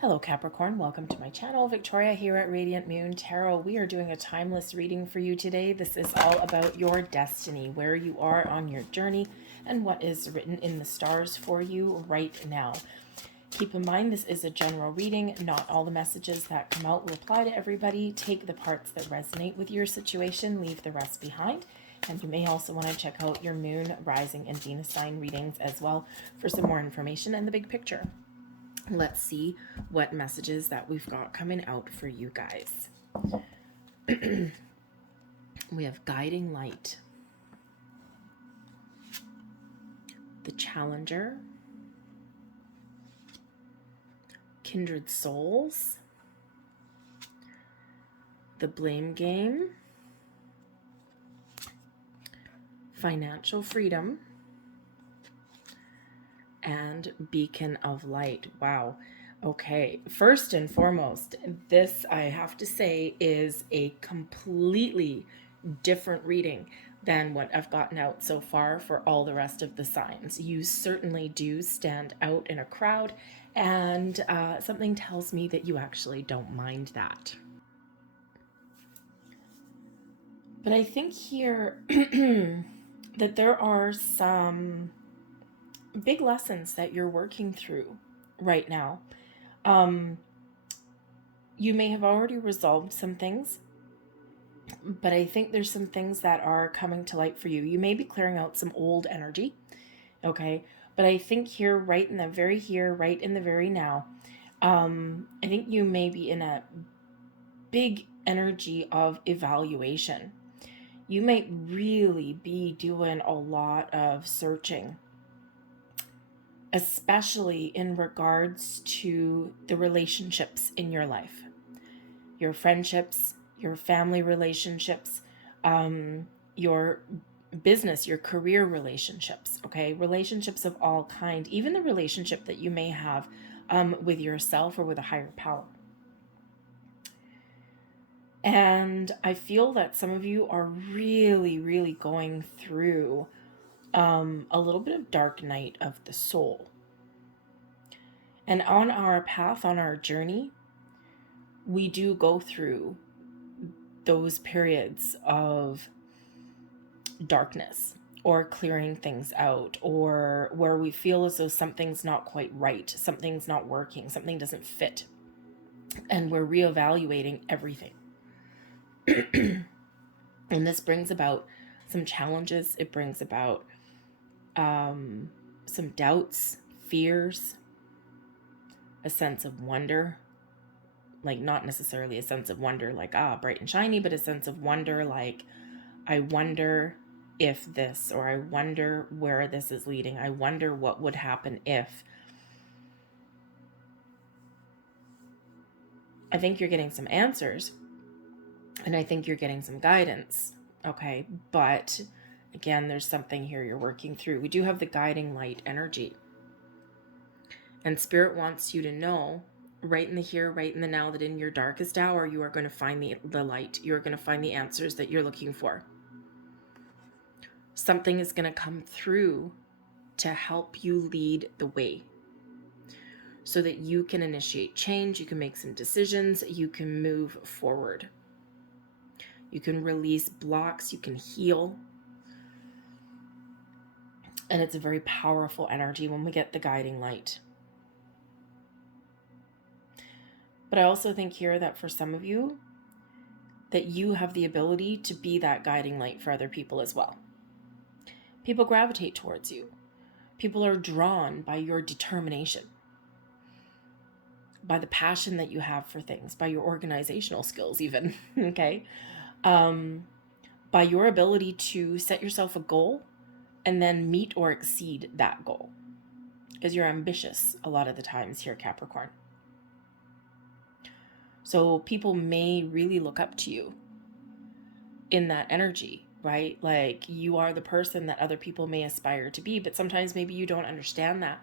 Hello Capricorn, welcome to my channel. Victoria here at Radiant Moon Tarot. We are doing a timeless reading for you today. This is all about your destiny, where you are on your journey, and what is written in the stars for you right now. Keep in mind this is a general reading. Not all the messages that come out will apply to everybody. Take the parts that resonate with your situation, leave the rest behind. And you may also want to check out your moon, rising, and Venus sign readings as well for some more information and the big picture. Let's see what messages that we've got coming out for you guys. We have guiding light, the challenger, kindred souls, the blame game, financial freedom, and beacon of light. Wow. Okay. First and foremost, this, I have to say, is a completely different reading than what I've gotten out so far for all the rest of the signs. You certainly do stand out in a crowd, and something tells me that you actually don't mind that. But I think here that there are some big lessons that you're working through right now. You may have already resolved some things, but I think there's some things that are coming to light for you. You may be clearing out some old energy, okay? But I think right in the very now, I think you may be in a big energy of evaluation. You might really be doing a lot of searching, especially in regards to the relationships in your life, your friendships, your family relationships, your business, your career relationships, okay? Relationships of all kind, even the relationship that you may have with yourself or with a higher power. And I feel that some of you are really, really going through a little bit of dark night of the soul. And on our path, on our journey, we do go through those periods of darkness or clearing things out, or where we feel as though something's not quite right, something's not working, something doesn't fit, and we're reevaluating everything. And this brings about some challenges. It brings about some doubts, fears, a sense of wonder, like not necessarily a sense of wonder like, bright and shiny, but a sense of wonder like, I wonder if this, or I wonder where this is leading. I wonder what would happen if. I think you're getting some answers, and I think you're getting some guidance, okay? But again, there's something here you're working through. We do have the guiding light energy. And Spirit wants you to know right in the here, right in the now, that in your darkest hour, you are going to find the light. You're going to find the answers that you're looking for. Something is going to come through to help you lead the way so that you can initiate change. You can make some decisions. You can move forward. You can release blocks. You can heal. And it's a very powerful energy when we get the guiding light. But I also think here that for some of you, that you have the ability to be that guiding light for other people as well. People gravitate towards you. People are drawn by your determination, by the passion that you have for things, by your organizational skills even, okay? By your ability to set yourself a goal and then meet or exceed that goal. Because you're ambitious a lot of the times here, Capricorn. So people may really look up to you in that energy, right? Like you are the person that other people may aspire to be, but sometimes maybe you don't understand that,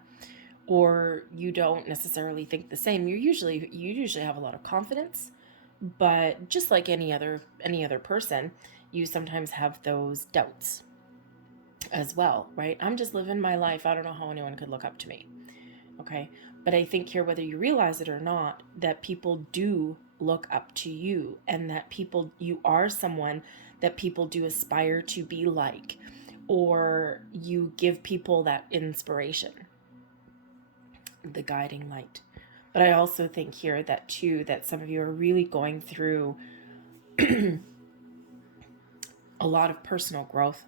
or you don't necessarily think the same. You usually have a lot of confidence, but just like any other person, you sometimes have those doubts as well, right? I'm just living my life. I don't know how anyone could look up to me. okay? But I think here, whether you realize it or not, that people do look up to you, and that you are someone that people do aspire to be like, or you give people that inspiration, the guiding light. But I also think here that too, that some of you are really going through a lot of personal growth,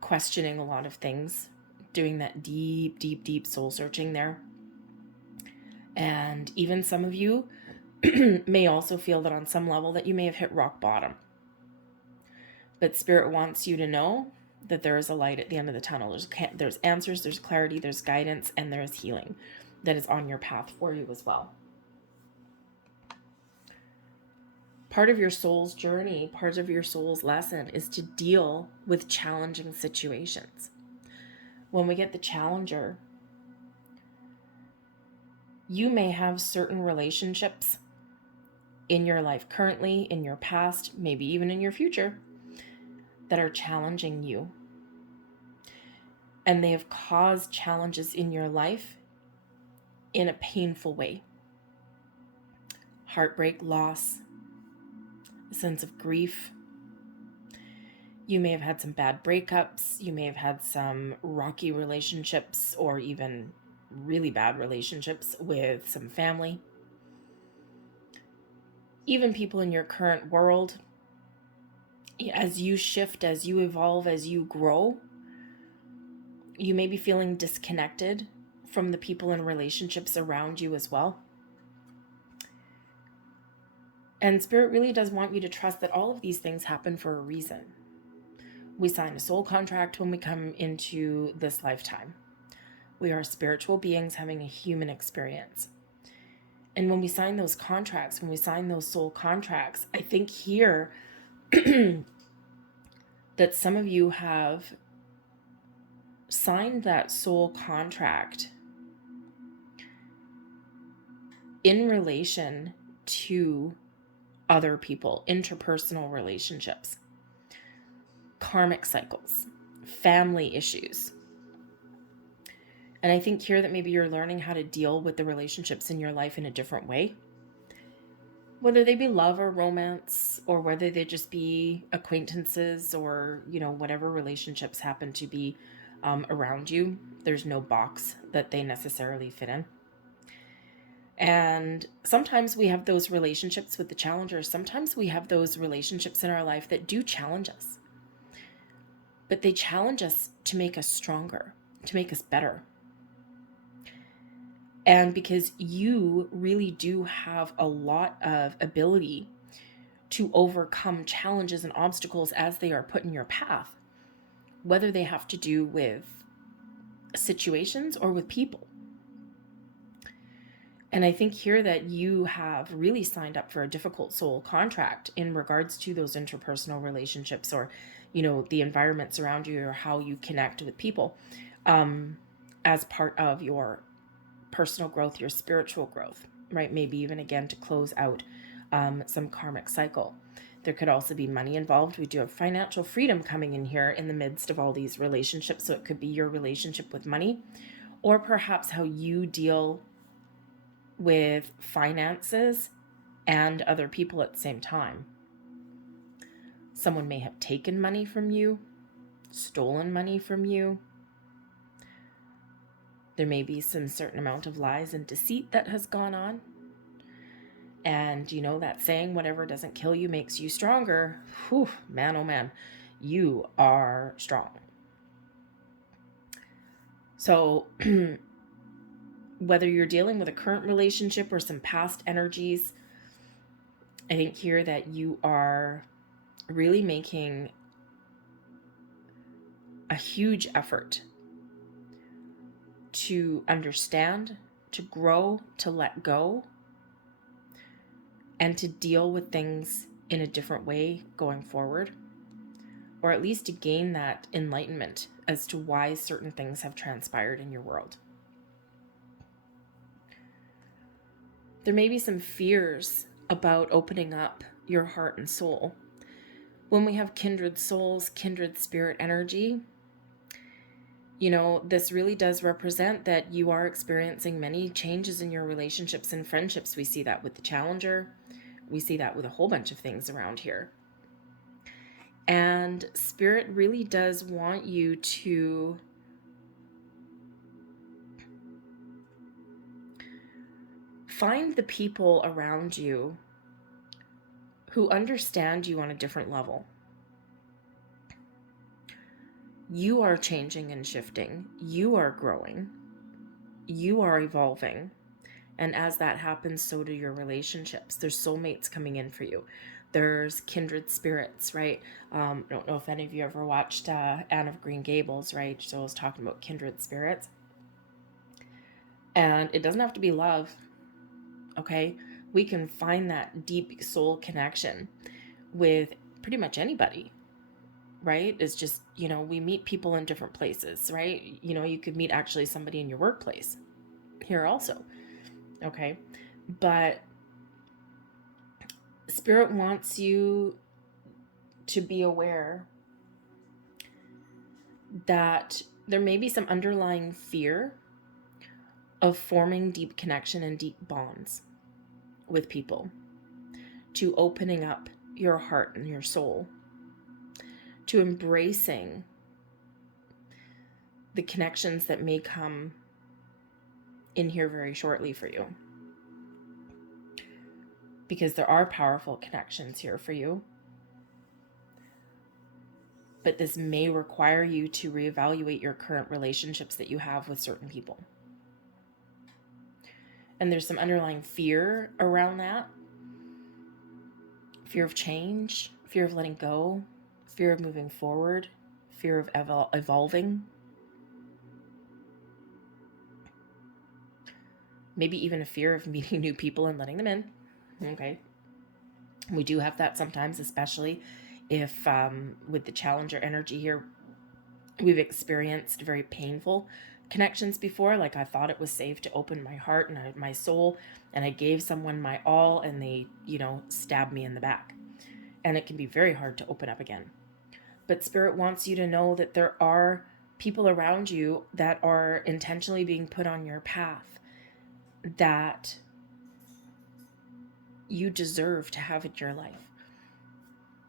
questioning a lot of things, doing that deep, deep, deep soul searching there. And even some of you may also feel that on some level that you may have hit rock bottom. But Spirit wants you to know that there is a light at the end of the tunnel. There's answers, there's clarity, there's guidance, and there's healing that is on your path for you as well. Part of your soul's journey, part of your soul's lesson is to deal with challenging situations. When we get the challenger, you may have certain relationships in your life currently, in your past, maybe even in your future, that are challenging you. And they have caused challenges in your life in a painful way. Heartbreak, loss, a sense of grief. You may have had some bad breakups. You may have had some rocky relationships, or even really bad relationships with some family. Even people in your current world, as you shift, as you evolve, as you grow, you may be feeling disconnected from the people and relationships around you as well. And Spirit really does want you to trust that all of these things happen for a reason. We sign a soul contract when we come into this lifetime. We are spiritual beings having a human experience. And when we sign those contracts, when we sign those soul contracts, I think here that some of you have signed that soul contract in relation to other people, interpersonal relationships, karmic cycles, family issues. And I think here that maybe you're learning how to deal with the relationships in your life in a different way. Whether they be love or romance, or whether they just be acquaintances, or, whatever relationships happen to be around you. There's no box that they necessarily fit in. And sometimes we have those relationships with the challengers. Sometimes we have those relationships in our life that do challenge us. But they challenge us to make us stronger, to make us better. And because you really do have a lot of ability to overcome challenges and obstacles as they are put in your path, whether they have to do with situations or with people. And I think here that you have really signed up for a difficult soul contract in regards to those interpersonal relationships, or, the environments around you, or how you connect with people, as part of your personal growth, your spiritual growth, right? Maybe even again to close out some karmic cycle. There could also be money involved. We do have financial freedom coming in here in the midst of all these relationships. So it could be your relationship with money, or perhaps how you deal with finances and other people at the same time. Someone may have taken money from you, stolen money from you. There may be some certain amount of lies and deceit that has gone on. And that saying, whatever doesn't kill you makes you stronger. Whew, man, oh man, you are strong. So whether you're dealing with a current relationship or some past energies, I think here that you are really making a huge effort to understand, to grow, to let go, and to deal with things in a different way going forward, or at least to gain that enlightenment as to why certain things have transpired in your world. There may be some fears about opening up your heart and soul. When we have kindred souls, kindred spirit energy, You know, this really does represent that you are experiencing many changes in your relationships and friendships. We see that with the Challenger. We see that with a whole bunch of things around here. And Spirit really does want you to find the people around you who understand you on a different level. You are changing and shifting. You are growing. You are evolving. And as that happens, so do your relationships. There's soulmates coming in for you. There's kindred spirits, right? I don't know if any of you ever watched Anne of Green Gables, right? So I was talking about kindred spirits. And it doesn't have to be love, okay? We can find that deep soul connection with pretty much anybody, right? It's just, you know, we meet people in different places, right? You know, you could meet actually somebody in your workplace here also, okay? But Spirit wants you to be aware that there may be some underlying fear of forming deep connection and deep bonds with people, to opening up your heart and your soul, to embracing the connections that may come in here very shortly for you. Because there are powerful connections here for you. But this may require you to reevaluate your current relationships that you have with certain people. And there's some underlying fear around that. Fear of change, fear of letting go, fear of moving forward, fear of evolving. Maybe even a fear of meeting new people and letting them in. Okay. We do have that sometimes, especially if with the Challenger energy here, we've experienced very painful connections before. Like I thought it was safe to open my heart and my soul, and I gave someone my all and they, you know, stabbed me in the back. And it can be very hard to open up again. But Spirit wants you to know that there are people around you that are intentionally being put on your path that you deserve to have in your life.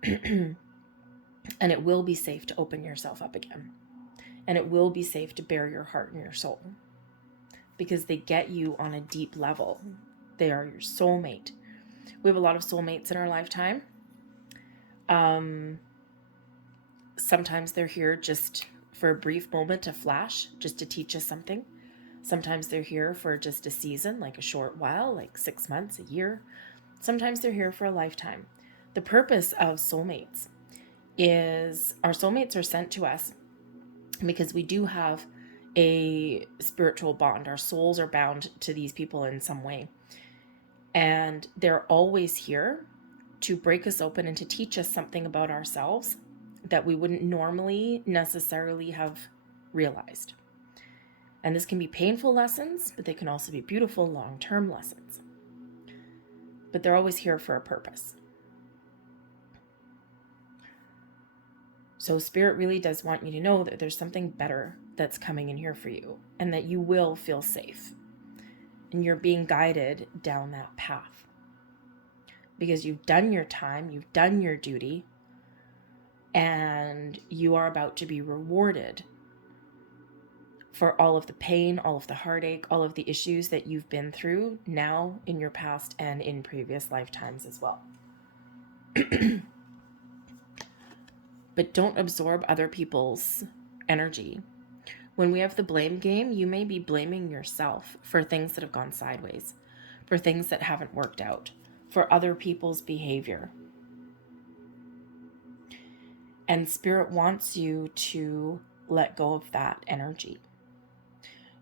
And it will be safe to open yourself up again. And it will be safe to bare your heart and your soul. Because they get you on a deep level. They are your soulmate. We have a lot of soulmates in our lifetime. Sometimes they're here just for a brief moment, a flash, just to teach us something. Sometimes they're here for just a season, like a short while, like 6 months, a year. Sometimes they're here for a lifetime. The purpose of soulmates is our soulmates are sent to us because we do have a spiritual bond. Our souls are bound to these people in some way. And they're always here to break us open and to teach us something about ourselves that we wouldn't normally necessarily have realized. And this can be painful lessons, but they can also be beautiful long-term lessons. But they're always here for a purpose. So Spirit really does want you to know that there's something better that's coming in here for you, and that you will feel safe. And you're being guided down that path. Because you've done your time, you've done your duty, and you are about to be rewarded for all of the pain, all of the heartache, all of the issues that you've been through now in your past and in previous lifetimes as well. But don't absorb other people's energy. When we have the blame game, you may be blaming yourself for things that have gone sideways, for things that haven't worked out, for other people's behavior. And Spirit wants you to let go of that energy.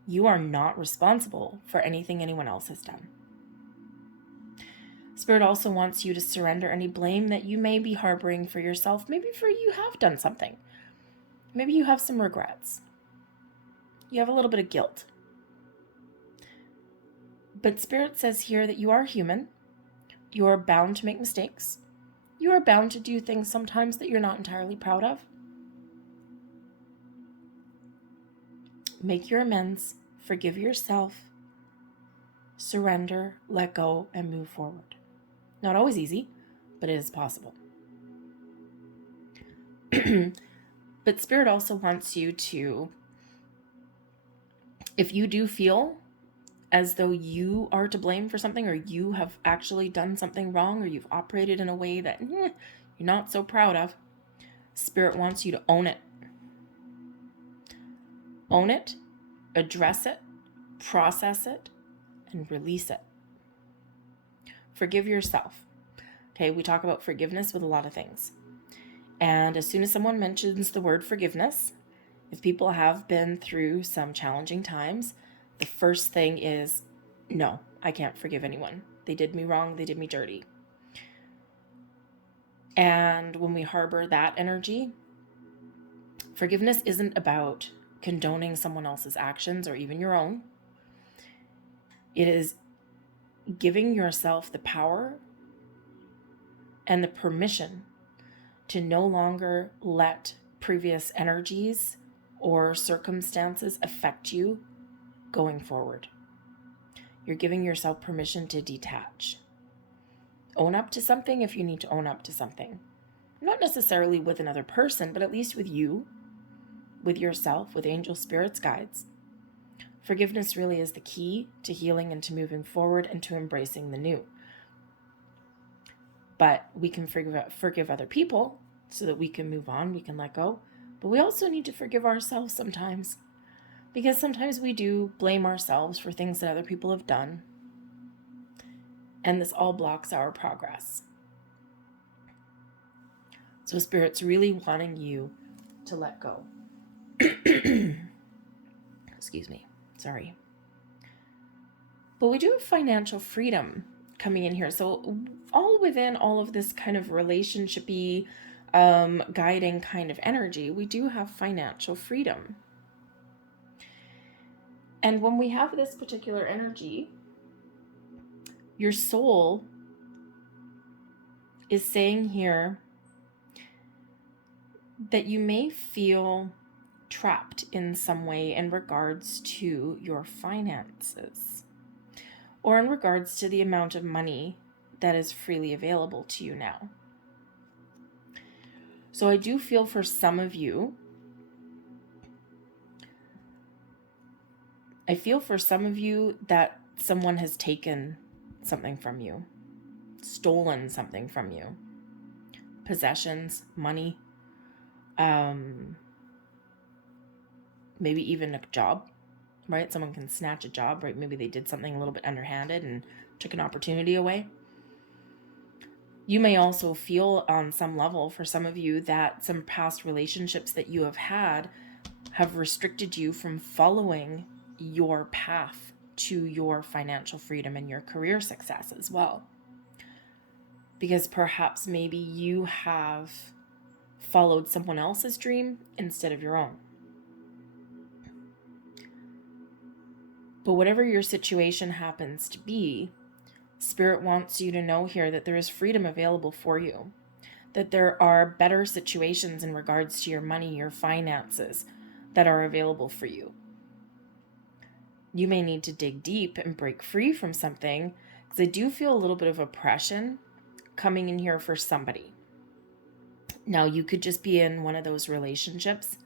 You are not responsible for anything anyone else has done. Spirit also wants you to surrender any blame that you may be harboring for yourself. Maybe for you have done something. Maybe you have some regrets. You have a little bit of guilt. But Spirit says here that you are human. You are bound to make mistakes. You are bound to do things sometimes that you're not entirely proud of. Make your amends, forgive yourself, surrender, let go, and move forward. Not always easy, but it is possible. But Spirit also wants you to, if you do feel as though you are to blame for something, or you have actually done something wrong, or you've operated in a way that you're not so proud of, Spirit wants you to own it. Own it, address it, process it, and release it. Forgive yourself. Okay, we talk about forgiveness with a lot of things. And as soon as someone mentions the word forgiveness, if people have been through some challenging times, the first thing is, no, I can't forgive anyone. They did me wrong, they did me dirty. And when we harbor that energy, forgiveness isn't about condoning someone else's actions or even your own. It is giving yourself the power and the permission to no longer let previous energies or circumstances affect you going forward. You're giving yourself permission to detach. Own up to something if you need to own up to something. Not necessarily with another person, but at least with you, with yourself, with angel spirits, guides. Forgiveness really is the key to healing and to moving forward and to embracing the new. But we can forgive other people so that we can move on, we can let go. But we also need to forgive ourselves sometimes, because sometimes we do blame ourselves for things that other people have done. And this all blocks our progress. So Spirit's really wanting you to let go. Excuse me. Sorry. But we do have financial freedom coming in here. So all within all of this kind of relationshipy, guiding kind of energy, we do have financial freedom. And when we have this particular energy, your soul is saying here that you may feel trapped in some way in regards to your finances, or in regards to the amount of money that is freely available to you now. So I do feel for some of you, that someone has taken something from you, stolen something from you. Possessions, money, maybe even a job, right? Someone can snatch a job, right? Maybe they did something a little bit underhanded and took an opportunity away. You may also feel on some level, for some of you, that some past relationships that you have had have restricted you from following your path to your financial freedom and your career success as well. Because perhaps maybe you have followed someone else's dream instead of your own. But whatever your situation happens to be, Spirit wants you to know here that there is freedom available for you, that there are better situations in regards to your money, your finances, that are available for you. You may need to dig deep and break free from something, because I do feel a little bit of oppression coming in here for somebody. Now, you could just be in one of those relationships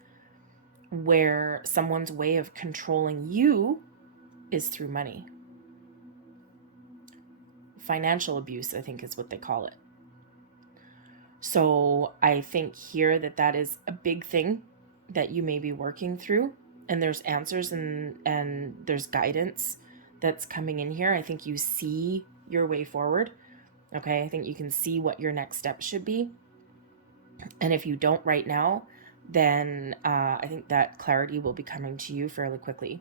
where someone's way of controlling you is through money. Financial abuse, I think, is what they call it. So I think here that is a big thing that you may be working through, and there's answers and there's guidance that's coming in here. I think you see your way forward. Okay, I think you can see what your next step should be. And if you don't right now, then I think that clarity will be coming to you fairly quickly.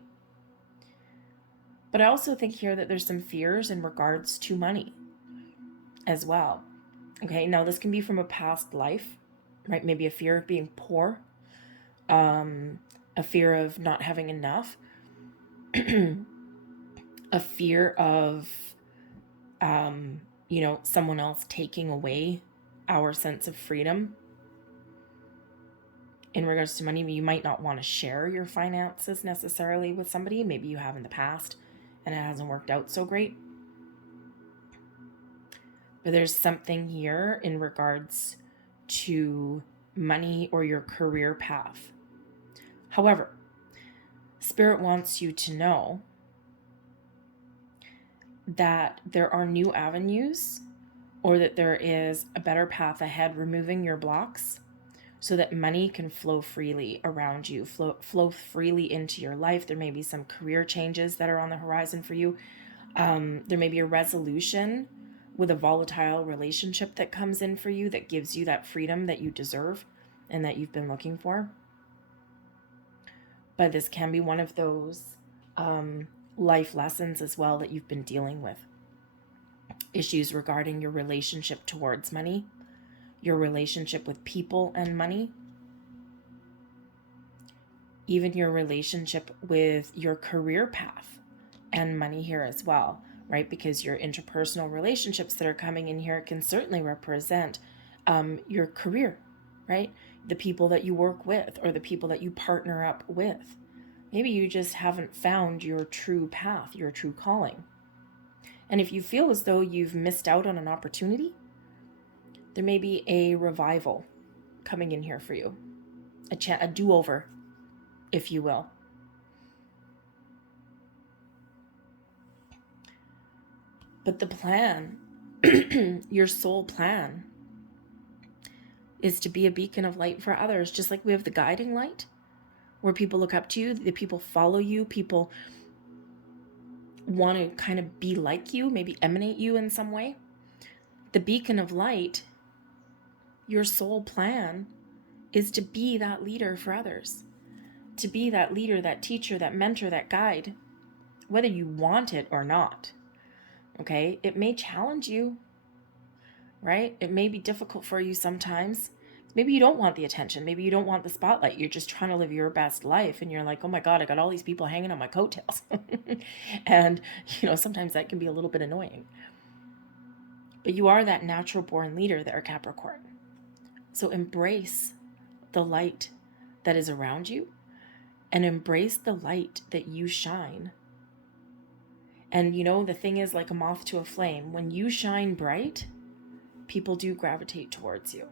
But I also think here that there's some fears in regards to money as well. Okay, now this can be from a past life, right? Maybe a fear of being poor, a fear of not having enough, a fear of, someone else taking away our sense of freedom in regards to money, you might not want to share your finances necessarily with somebody. Maybe you have in the past and it hasn't worked out so great. But there's something here in regards to money or your career path. However, Spirit wants you to know that there are new avenues, or that there is a better path ahead, removing your blocks so that money can flow freely around you, flow freely into your life. There may be some career changes that are on the horizon for you. There may be a resolution with a volatile relationship that comes in for you that gives you that freedom that you deserve and that you've been looking for. But this can be one of those life lessons as well that you've been dealing with. Issues regarding your relationship towards money, your relationship with people and money, even your relationship with your career path and money here as well, right? Because your interpersonal relationships that are coming in here can certainly represent your career, right? The people that you work with or the people that you partner up with. Maybe you just haven't found your true path, your true calling. And if you feel as though you've missed out on an opportunity, there may be a revival coming in here for you, a do-over, if you will. But the plan, your soul plan, is to be a beacon of light for others, just like we have the guiding light, where people look up to you, the people follow you, people want to kind of be like you, maybe emanate you in some way. The beacon of light, your soul plan, is to be that leader for others, to be that leader, that teacher, that mentor, that guide, whether you want it or not. Okay, it may challenge you, right? It may be difficult for you sometimes. Maybe you don't want the attention. Maybe you don't want the spotlight. You're just trying to live your best life. And you're like, oh my God, I got all these people hanging on my coattails. And, sometimes that can be a little bit annoying. But you are that natural born leader there, Capricorn. So embrace the light that is around you and embrace the light that you shine. And the thing is, like a moth to a flame, when you shine bright, people do gravitate towards you.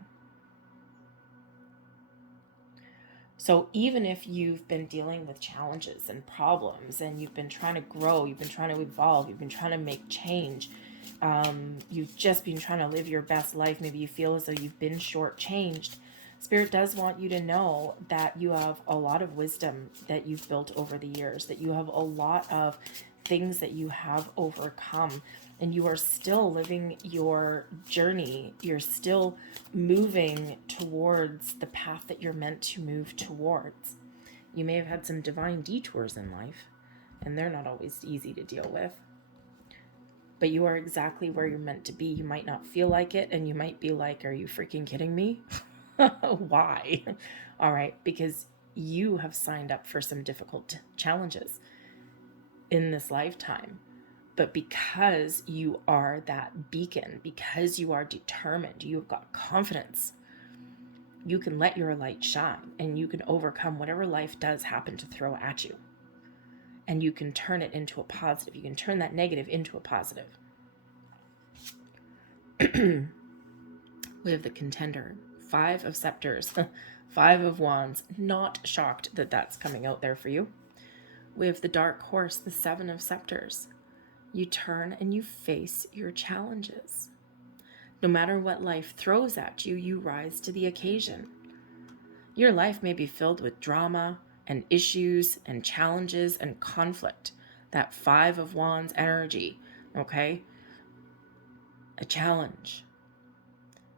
So even if you've been dealing with challenges and problems and you've been trying to grow, you've been trying to evolve, you've been trying to make change, you've just been trying to live your best life, maybe you feel as though you've been shortchanged, Spirit does want you to know that you have a lot of wisdom that you've built over the years, that you have a lot of things that you have overcome, and you are still living your journey. You're still moving towards the path that you're meant to move towards. You may have had some divine detours in life, and they're not always easy to deal with. But you are exactly where you're meant to be. You might not feel like it, and you might be like, are you freaking kidding me? Why? All right, because you have signed up for some difficult challenges in this lifetime. But because you are that beacon, because you are determined, you've got confidence, you can let your light shine and you can overcome whatever life does happen to throw at you. And you can turn it into a positive. You can turn that negative into a positive. We have the Contender, 5 of Scepters, 5 of Wands. Not shocked that that's coming out there for you. We have the Dark Horse, the 7 of Scepters. You turn and you face your challenges. No matter what life throws at you, you rise to the occasion. Your life may be filled with drama and issues and challenges and conflict. That 5 of Wands energy, okay? A challenge.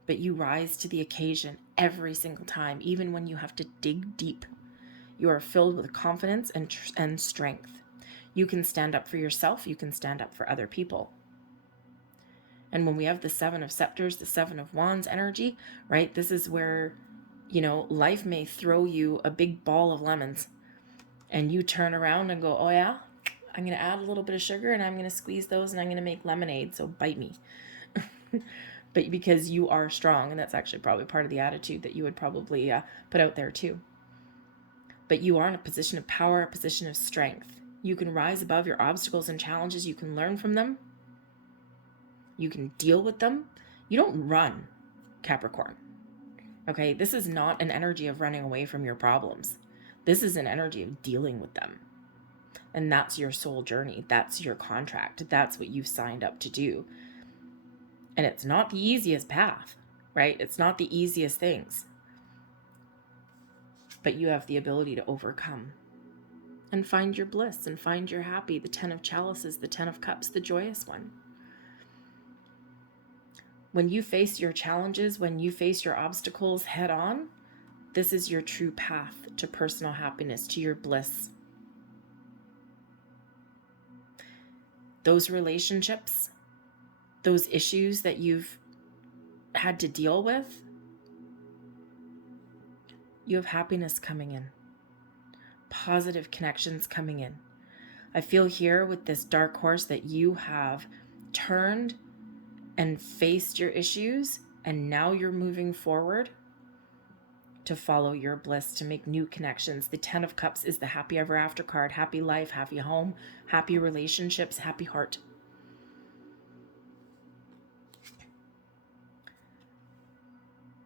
But you rise to the occasion every single time, even when you have to dig deep. You are filled with confidence and strength. You can stand up for yourself. You can stand up for other people. And when we have the 7 of Scepters, the 7 of Wands energy, right? This is where, life may throw you a big ball of lemons and you turn around and go, oh yeah, I'm going to add a little bit of sugar and I'm going to squeeze those and I'm going to make lemonade. So bite me. But because you are strong, and that's actually probably part of the attitude that you would probably put out there too. but you are in a position of power, a position of strength. You can rise above your obstacles and challenges. You can learn from them. You can deal with them. You don't run, Capricorn. Okay, this is not an energy of running away from your problems. This is an energy of dealing with them. And that's your soul journey. That's your contract. That's what you've signed up to do. And it's not the easiest path, right? It's not the easiest things. But you have the ability to overcome and find your bliss and find your happy. The 10 of chalices, the 10 of cups, the joyous one. When you face your challenges, when you face your obstacles head on, this is your true path to personal happiness, to your bliss. Those relationships, those issues that you've had to deal with, you have happiness coming in, positive connections coming in. I feel here with this dark horse that you have turned and faced your issues, and now you're moving forward to follow your bliss, to make new connections. The 10 of cups is the happy ever after card. Happy life, happy home, happy relationships, happy heart.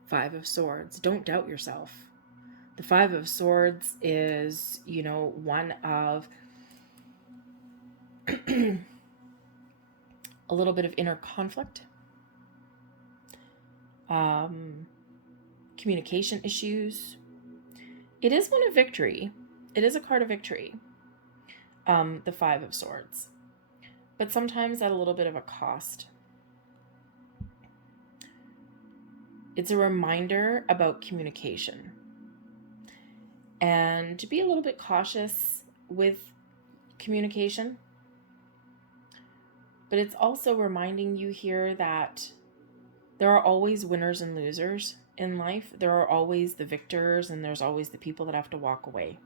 Five of Swords. Don't doubt yourself. The 5 of Swords is, one of a little bit of inner conflict, communication issues. It is one of victory. It is a card of victory, the 5 of Swords, but sometimes at a little bit of a cost. It's a reminder about communication and to be a little bit cautious with communication. But it's also reminding you here that there are always winners and losers in life. There are always the victors, and there's always the people that have to walk away.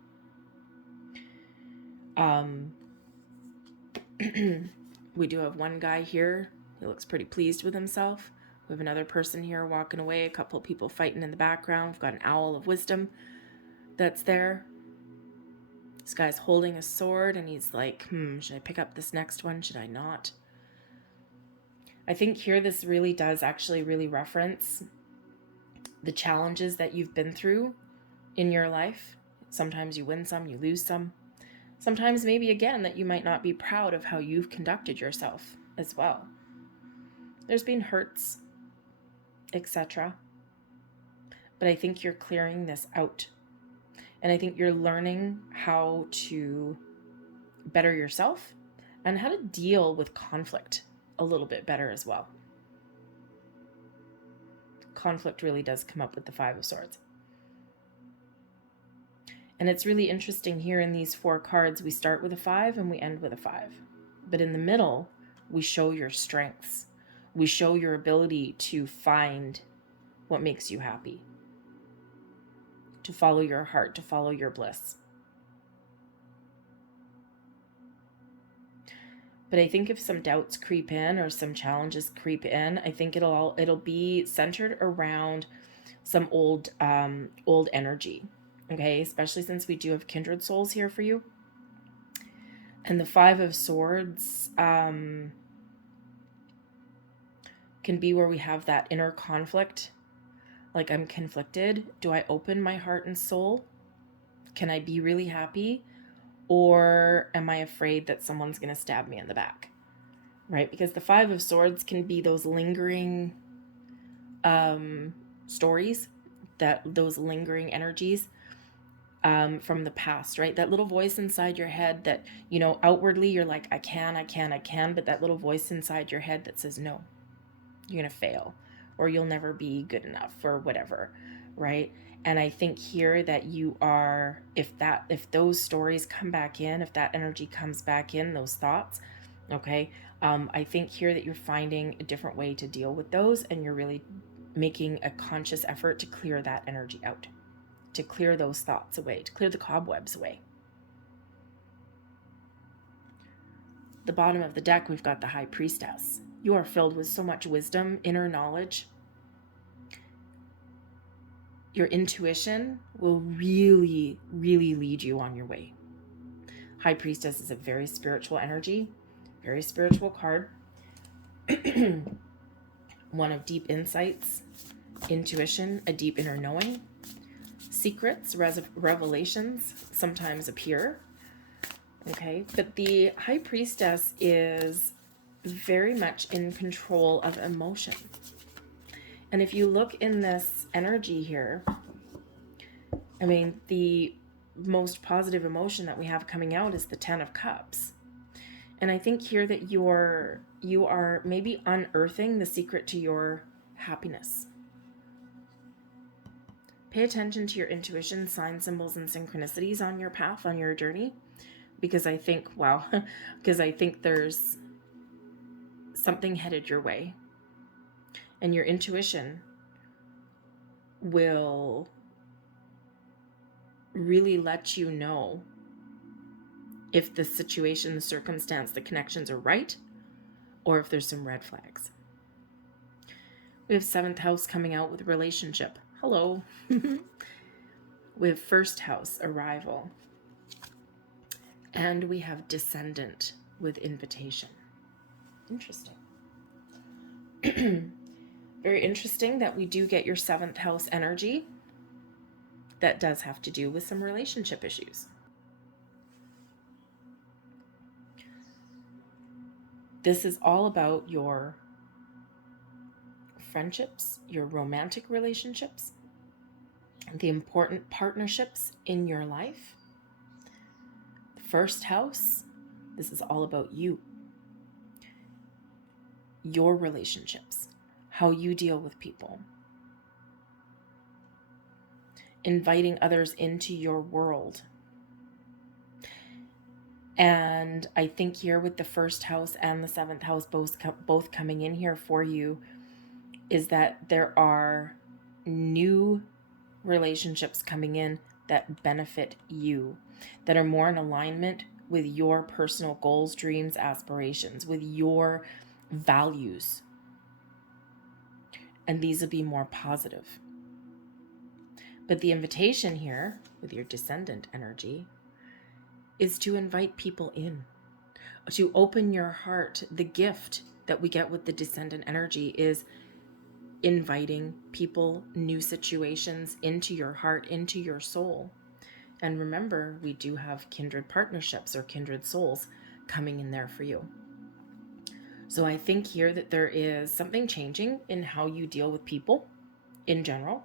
We do have one guy here. He looks pretty pleased with himself. We have another person here walking away, a couple of people fighting in the background. We've got an owl of wisdom that's there. This guy's holding a sword and he's like, should I pick up this next one? Should I not? I think here this really does actually really reference the challenges that you've been through in your life. Sometimes you win some, you lose some. Sometimes maybe again that you might not be proud of how you've conducted yourself as well. There's been hurts, etc. But I think you're clearing this out. And I think you're learning how to better yourself and how to deal with conflict a little bit better as well. Conflict really does come up with the 5 of Swords. And it's really interesting here in these 4 cards, we start with a 5 and we end with a 5. But in the middle, we show your strengths. We show your ability to find what makes you happy, to follow your heart, to follow your bliss. But I think if some doubts creep in or some challenges creep in, I think it'll be centered around some old energy. Okay, especially since we do have kindred souls here for you. And the 5 of Swords can be where we have that inner conflict. Like, I'm conflicted. Do I open my heart and soul? Can I be really happy? Or am I afraid that someone's going to stab me in the back? Right? Because the 5 of Swords can be those lingering stories, those lingering energies from the past, right? That little voice inside your head that, outwardly you're like, I can, but that little voice inside your head that says, no, you're going to fail, or you'll never be good enough, or whatever, right? And I think here that you are, if those stories come back in, if that energy comes back in, those thoughts, okay, I think here that you're finding a different way to deal with those, and you're really making a conscious effort to clear that energy out, to clear those thoughts away, to clear the cobwebs away. The bottom of the deck, we've got the High Priestess. You are filled with so much wisdom, inner knowledge. your intuition will really, really lead you on your way. High Priestess is a very spiritual energy, very spiritual card. One of deep insights, intuition, a deep inner knowing. Secrets, revelations sometimes appear. Okay, but the High Priestess is very much in control of emotion. And if you look in this energy here, I mean, the most positive emotion that we have coming out is the Ten of Cups. And I think here that you are maybe unearthing the secret to your happiness. Pay attention to your intuition, sign symbols, and synchronicities on your path, on your journey. Because I think, wow, because I think there's something headed your way. And your intuition will really let you know if the situation, the circumstance, the connections are right, or if there's some red flags. We have 7th house coming out with relationship. Hello. We have 1st house, arrival. And we have descendant with invitation. Interesting. Very interesting that we do get your 7th house energy. That does have to do with some relationship issues. This is all about your friendships, your romantic relationships, the important partnerships in your life. The 1st house, this is all about you, your relationships, how you deal with people, inviting others into your world. And I think here with the 1st house and the 7th house both coming in here for you is that there are new relationships coming in that benefit you, that are more in alignment with your personal goals, dreams, aspirations, with your values. And these will be more positive. But the invitation here with your descendant energy is to invite people in, to open your heart. The gift that we get with the descendant energy is inviting people, new situations into your heart, into your soul. And remember, we do have kindred partnerships or kindred souls coming in there for you. So I think here that there is something changing in how you deal with people in general.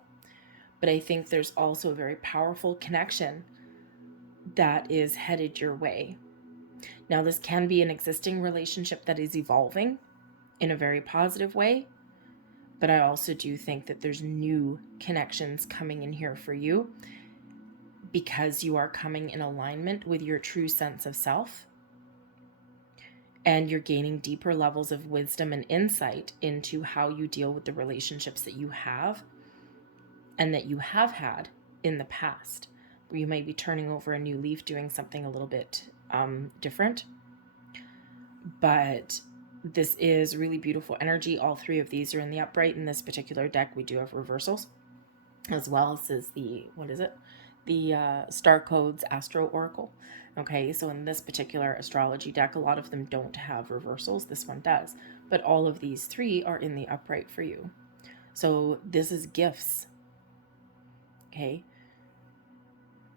But I think there's also a very powerful connection that is headed your way. Now, this can be an existing relationship that is evolving in a very positive way, but I also do think that there's new connections coming in here for you because you are coming in alignment with your true sense of self, and you're gaining deeper levels of wisdom and insight into how you deal with the relationships that you have and that you have had in the past. You may be turning over a new leaf, doing something a little bit different. But this is really beautiful energy. All 3 of these are in the upright. In this particular deck, we do have reversals, as well as the, the Star Codes Astro Oracle. Okay, so in this particular astrology deck, a lot of them don't have reversals. This one does. But all of these 3 are in the upright for you. So this is gifts. Okay.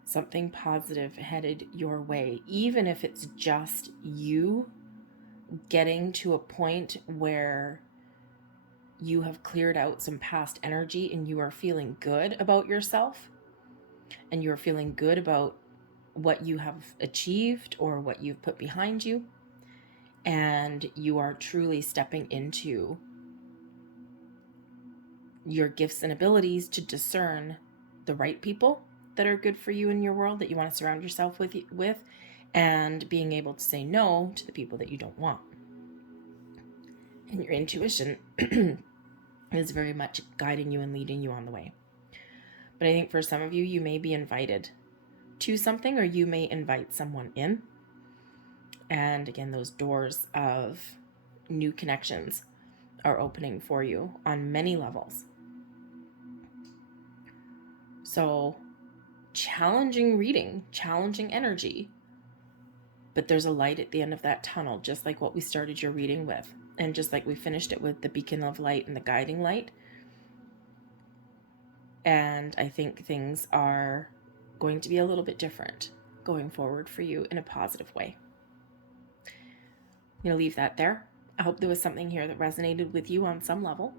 Something positive headed your way, even if it's just you getting to a point where you have cleared out some past energy and you are feeling good about yourself and you're feeling good about what you have achieved or what you've put behind you, and you are truly stepping into your gifts and abilities to discern the right people that are good for you in your world, that you want to surround yourself with, and being able to say no to the people that you don't want. And your intuition is very much guiding you and leading you on the way. But I think for some of you, you may be invited to something, or you may invite someone in. And again, those doors of new connections are opening for you on many levels. So challenging reading, challenging energy, but there's a light at the end of that tunnel, just like what we started your reading with. And just like we finished it with the beacon of light and the guiding light. And I think things are going to be a little bit different going forward for you in a positive way. I'm going to leave that there. I hope there was something here that resonated with you on some level.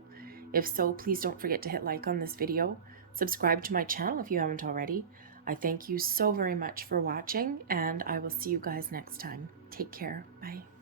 If so, please don't forget to hit like on this video. Subscribe to my channel if you haven't already. I thank you so very much for watching, and I will see you guys next time. Take care. Bye.